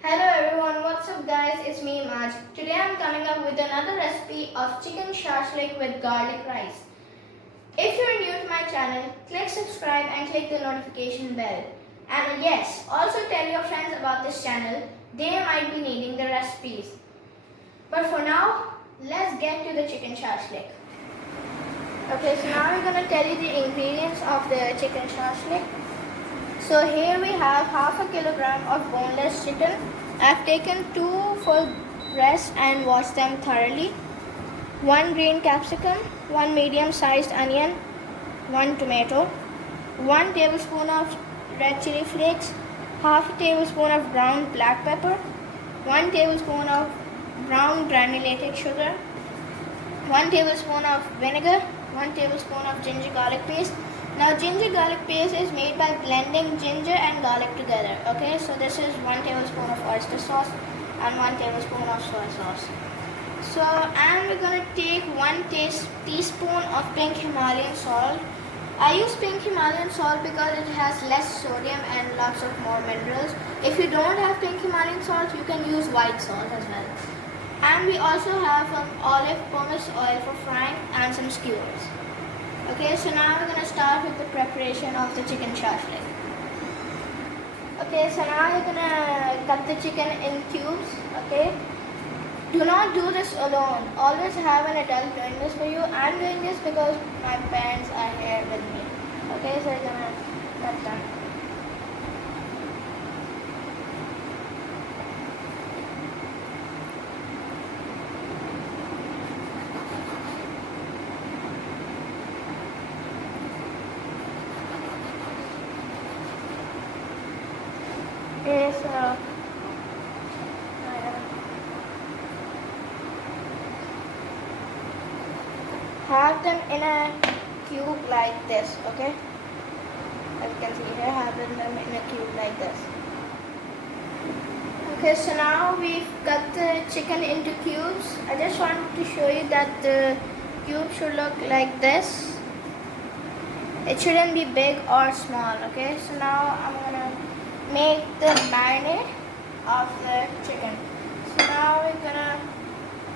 Hello everyone, what's up guys? It's me Maj. Today I'm coming up with another recipe of Chicken Shashlik with garlic rice. If you're new to my channel, click subscribe and click the notification bell. And yes, also tell your friends about this channel. They might be needing the recipes. But for now, let's get to the Chicken Shashlik. Okay, so now I'm gonna tell you the ingredients of the Chicken Shashlik. So here we have half a kilogram of boneless chicken. I've taken 2 full breasts and washed them thoroughly. 1 green capsicum, 1 medium-sized onion, 1 tomato, 1 tablespoon of red chili flakes, half a tablespoon of ground black pepper, 1 tablespoon of brown granulated sugar, 1 tablespoon of vinegar, 1 tablespoon of ginger garlic paste. Now ginger garlic paste is made by blending ginger and garlic together. Okay, so this is 1 tablespoon of oyster sauce and 1 tablespoon of soy sauce. So, and we're gonna take 1 teaspoon of pink Himalayan salt. I use pink Himalayan salt because it has less sodium and lots of more minerals. If you don't have pink Himalayan salt, you can use white salt as well. And we also have olive pomace oil for frying and some skewers. Okay, so now we're going to start with the preparation of the chicken shashlik. Okay, so now you're going to cut the chicken in cubes. Okay, do not do this alone. Always have an adult doing this for you. I'm doing this because my parents are here with me. Okay, so you're going to cut them. Okay, so have them in a cube like this, okay? As you can see here, have them in a cube like this. Okay, so now we've cut the chicken into cubes. I just want to show you that the cube should look like this. It shouldn't be big or small, okay? So now I'm gonna make the marinade of the chicken. So now we're gonna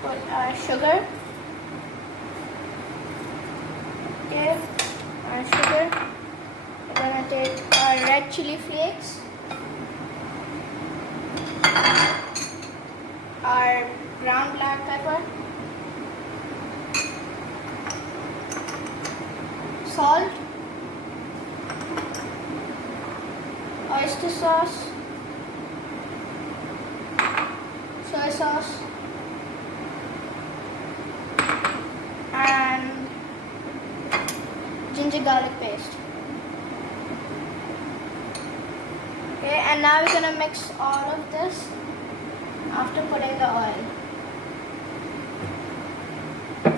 put our sugar. Okay, our sugar. We're gonna take our red chili flakes, our ground black pepper, salt, oyster sauce, soy sauce, and ginger garlic paste. Okay, and now we're gonna mix all of this after putting the oil.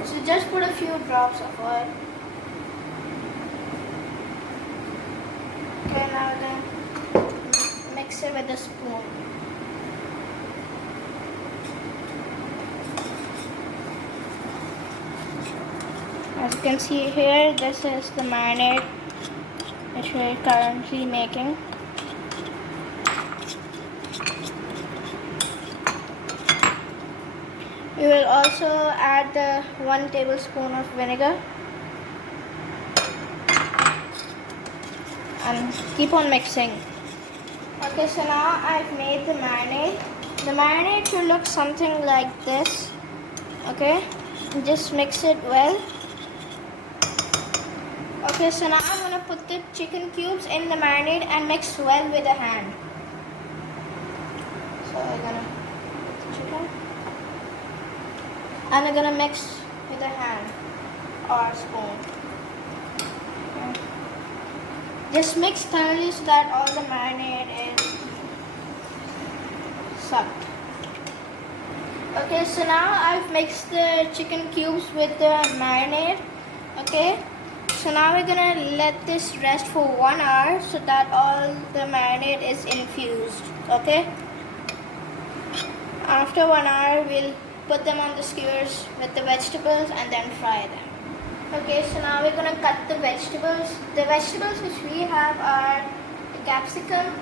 So just put a few drops of oil. Okay, now we're gonna mix it with a spoon. As you can see here, this is the marinade which we're currently making. We will also add the 1 tablespoon of vinegar and keep on mixing. Okay, so now I've made the marinade. The marinade should look something like this. Okay, just mix it well. Okay, so now I'm gonna put the chicken cubes in the marinade and mix well with a hand. So I'm gonna put the chicken and I'm gonna mix with a hand or spoon. Okay. Just mix thoroughly so that all the marinade is sucked. Okay, so now I've mixed the chicken cubes with the marinade. Okay, so now we're gonna let this rest for 1 hour so that all the marinade is infused. Okay, after 1 hour we'll put them on the skewers with the vegetables and then fry them. Okay, so now we're gonna cut the vegetables. The vegetables which we have are the capsicum,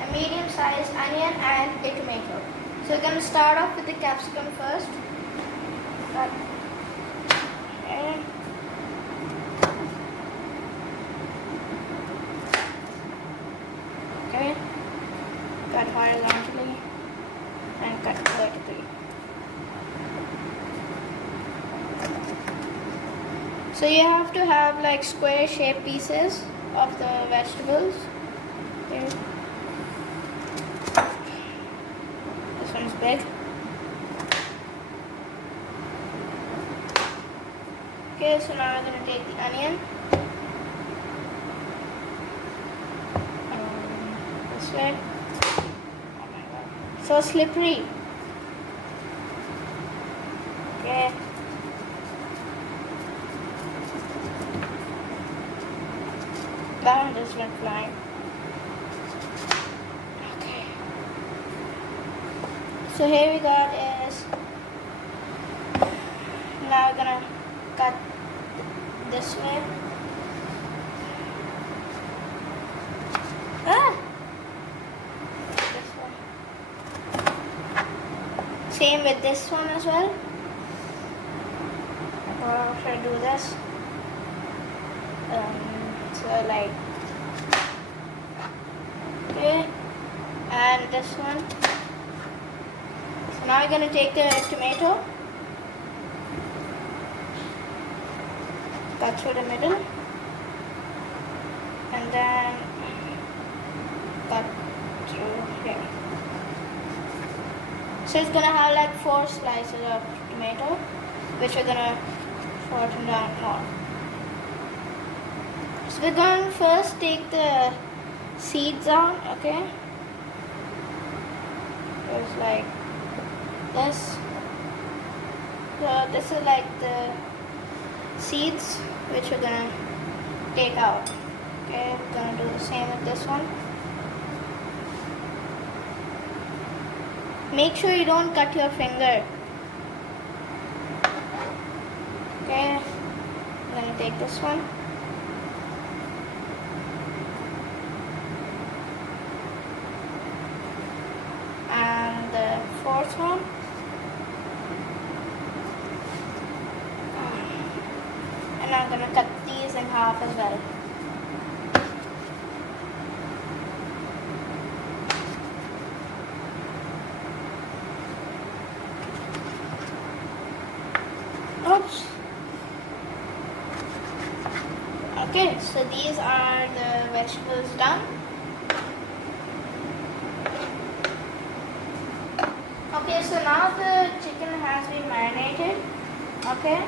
a medium-sized onion, and a tomato. So we're going to start off with the capsicum first. Cut. Okay. Cut horizontally and cut vertically. So you have to have like square shaped pieces of the vegetables. Okay. This one's big. Okay, so now we're going to take the onion. This way. Oh my god. So slippery. Okay. That one just went flying. Okay. So here we got is, now we're gonna cut this way. This one. Same with this one as well. Or should I do this? So like, okay, and this one. So now we're going to take the tomato, cut through the middle, and then cut through here. So it's going to have like 4 slices of tomato, which we're going to shorten down more. So we're going to first take the seeds out, okay? There's like this. So this is like the seeds which we're going to take out. Okay, we're going to do the same with this one. Make sure you don't cut your finger. Okay, I'm going to take this one. Fourth one, and I'm gonna cut these in half as well. Oops. Okay, so these are the vegetables done. Okay, so now the chicken has been marinated. Okay,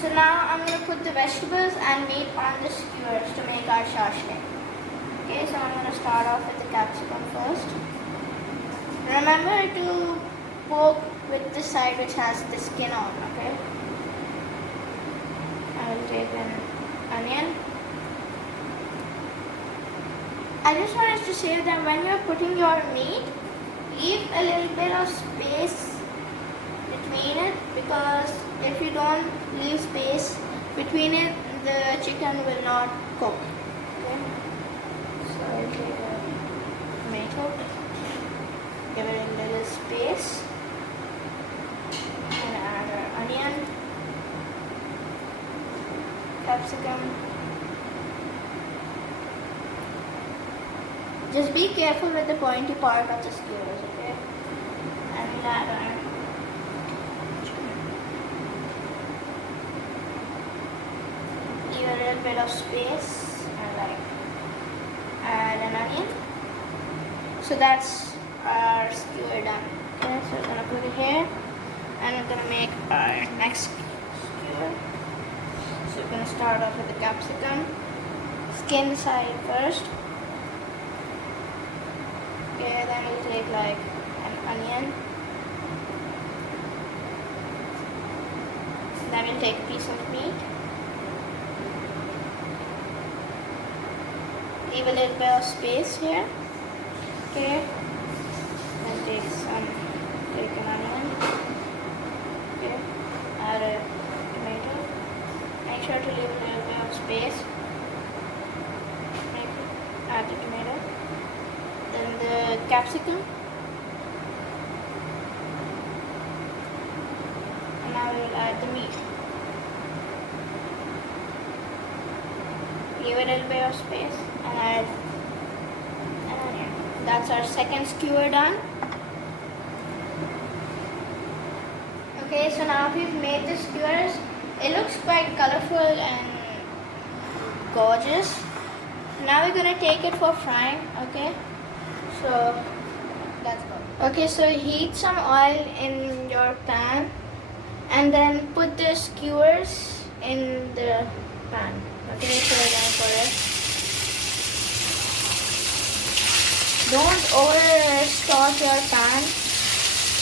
so now I'm going to put the vegetables and meat on the skewers to make our shashlik. Okay, so I'm going to start off with the capsicum first. Remember to poke with the side which has the skin on, okay? I will take an onion. I just wanted to say that when you're putting your meat, leave a little bit of space between it, because if you don't leave space between it, the chicken will not cook. Okay? So I'll take a tomato, give it a little space, and add our onion, capsicum. Just be careful with the pointy part of the skewers, okay? And we'll add our leave a little bit of space and like add an onion. So that's our skewer done. Okay, so we're gonna put it here and we're gonna make our next skewer. So we're gonna start off with the capsicum. Skin the side first. Okay, then we'll take like an onion. Then we'll take a piece of meat. Leave a little bit of space here. Okay. Then take an onion. Okay. Add a tomato. Make sure to leave a little bit of space. Add the tomato. Then the capsicum. And now we will add the meat. Give it a little bit of space and add an onion. That's our second skewer done. Okay, so now we've made the skewers. It looks quite colorful and gorgeous. Now we're gonna take it for frying. Okay, so let's go. Okay, so heat some oil in your pan and then put the skewers in the pan. Okay, so we're going for it. Don't over sauce your pan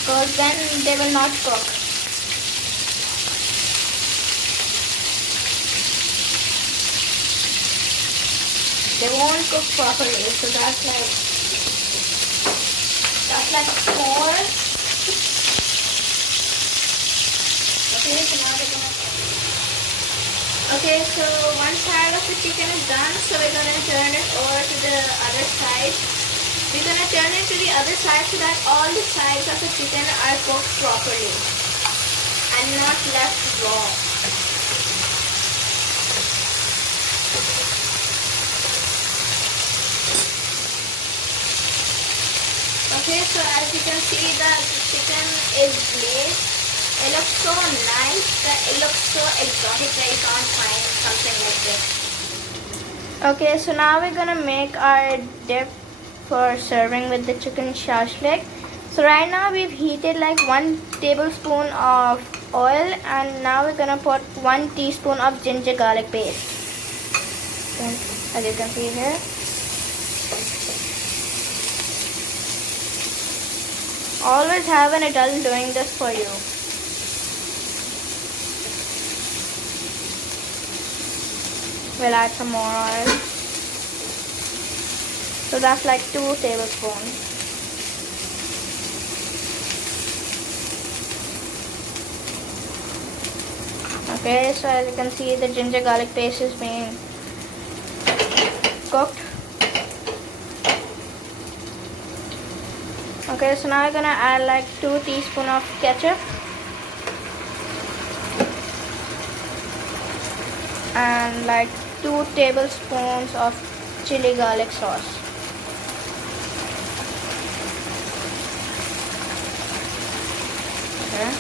because then they will not cook. They won't cook properly, so that's like 4. Okay, so now we're gonna. Okay, so one side of the chicken is done, so we're gonna turn it over to the other side. We're gonna turn it to the other side so that all the sides of the chicken are cooked properly and not left raw. Okay, so as you can see that the chicken is glazed. It looks so nice that it looks so exotic that you can't find something like this. Okay, so now we're gonna make our dip for serving with the chicken shashlik. So right now we've heated like 1 tablespoon of oil and now we're gonna put 1 teaspoon of ginger garlic paste. As you can see here. Always have an adult doing this for you. We'll add some more oil. So that's like 2 tablespoons. Okay, so as you can see, the ginger garlic paste is being cooked. Okay, so now we're gonna add like 2 teaspoons of ketchup and like 2 tablespoons of chili garlic sauce. Okay.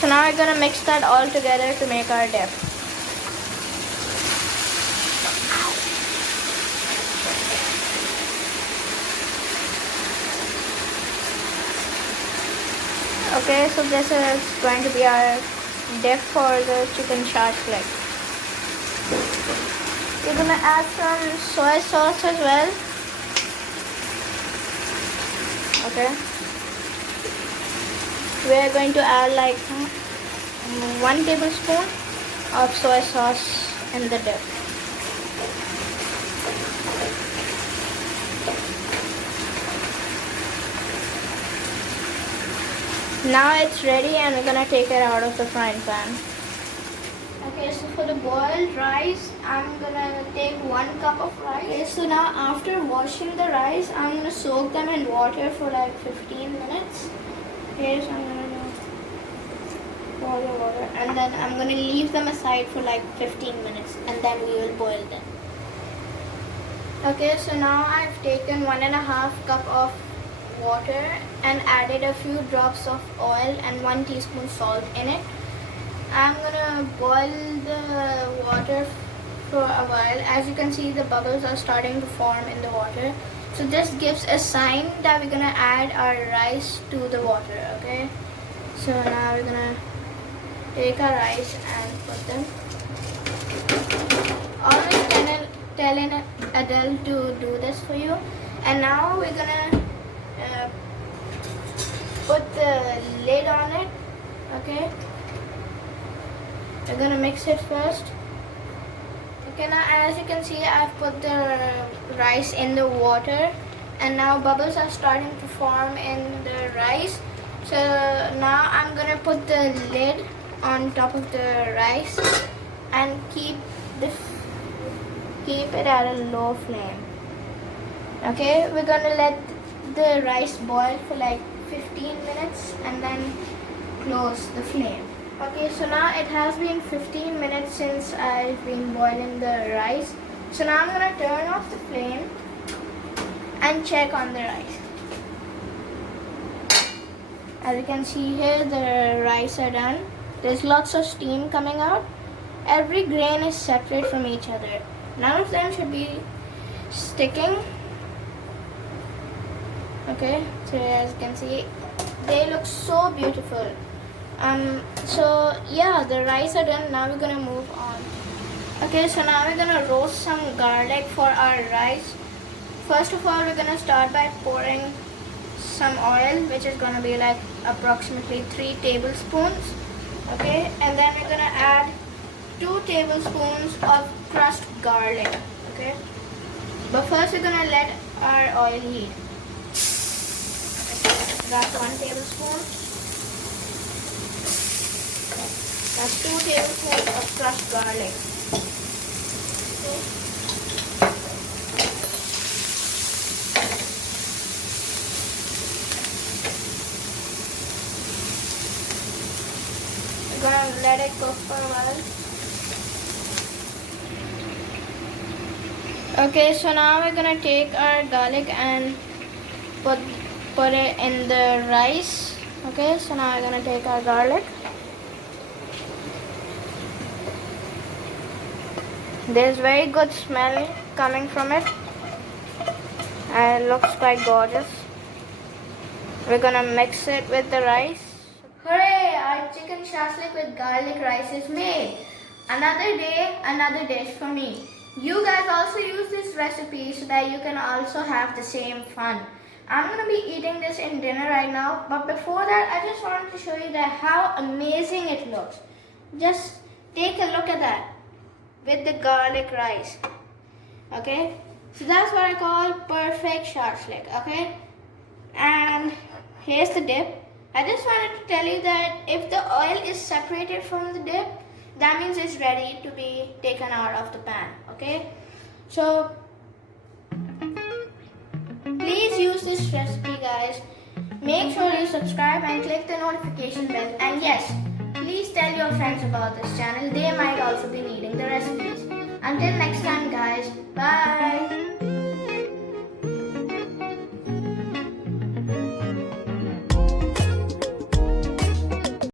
So now we're gonna mix that all together to make our dip. Okay, so this is going to be our dip for the chicken shashlik. We're gonna add some soy sauce as well. Okay. We're going to add like 1 tablespoon of soy sauce in the dip. Now it's ready and we're gonna take it out of the frying pan. Okay, so for the boiled rice, I'm gonna take 1 cup of rice. Okay, so now after washing the rice, I'm gonna soak them in water for like 15 minutes. Okay, so I'm gonna boil the water and then I'm gonna leave them aside for like 15 minutes and then we will boil them. Okay, so now I've taken 1.5 cup of water and added a few drops of oil and 1 teaspoon salt in it. I'm gonna boil the water for a while. As you can see, the bubbles are starting to form in the water. So this gives a sign that we're gonna add our rice to the water, okay? So now we're gonna take our rice and put them. Always tell an adult to do this for you. And now we're gonna put the lid on it, okay? We're gonna mix it first. Okay, now as you can see, I've put the rice in the water and now bubbles are starting to form in the rice. So now I'm gonna put the lid on top of the rice and keep it at a low flame. Okay, we're gonna let the rice boil for like 15 minutes and then close the flame. Okay, so now it has been 15 minutes since I've been boiling the rice. So now I'm gonna turn off the flame and check on the rice. As you can see here, the rice are done. There's lots of steam coming out. Every grain is separate from each other. None of them should be sticking. Okay, so as you can see, they look so beautiful. So yeah, the rice are done. Now we're gonna move on. Okay, so now we're gonna roast some garlic for our rice. First of all, we're gonna start by pouring some oil, which is gonna be like approximately 3 tablespoons. Okay, and then we're gonna add 2 tablespoons of crushed garlic. Okay, but first we're gonna let our oil heat. That's 1 tablespoon. That's 2 tablespoons of crushed garlic. Okay. We're gonna let it cook for a while. Okay, so now we're gonna take our garlic and put it in the rice. Okay, so now we're gonna take our garlic. There's very good smell coming from it, and it looks quite gorgeous. We're gonna mix it with the rice. Hooray! Our chicken shashlik with garlic rice is made. Another day, another dish for me. You guys also use this recipe so that you can also have the same fun. I'm gonna be eating this in dinner right now, but before that, I just wanted to show you that how amazing it looks. Just take a look at that with the garlic rice. Okay, so that's what I call perfect shashlik. Okay, and here's the dip. I just wanted to tell you that if the oil is separated from the dip, that means it's ready to be taken out of the pan. Okay, so please use this recipe, guys. Make sure you subscribe and click the notification bell. And yes, please tell your friends about this channel. They might also be needing the recipes. Until next time, guys. Bye.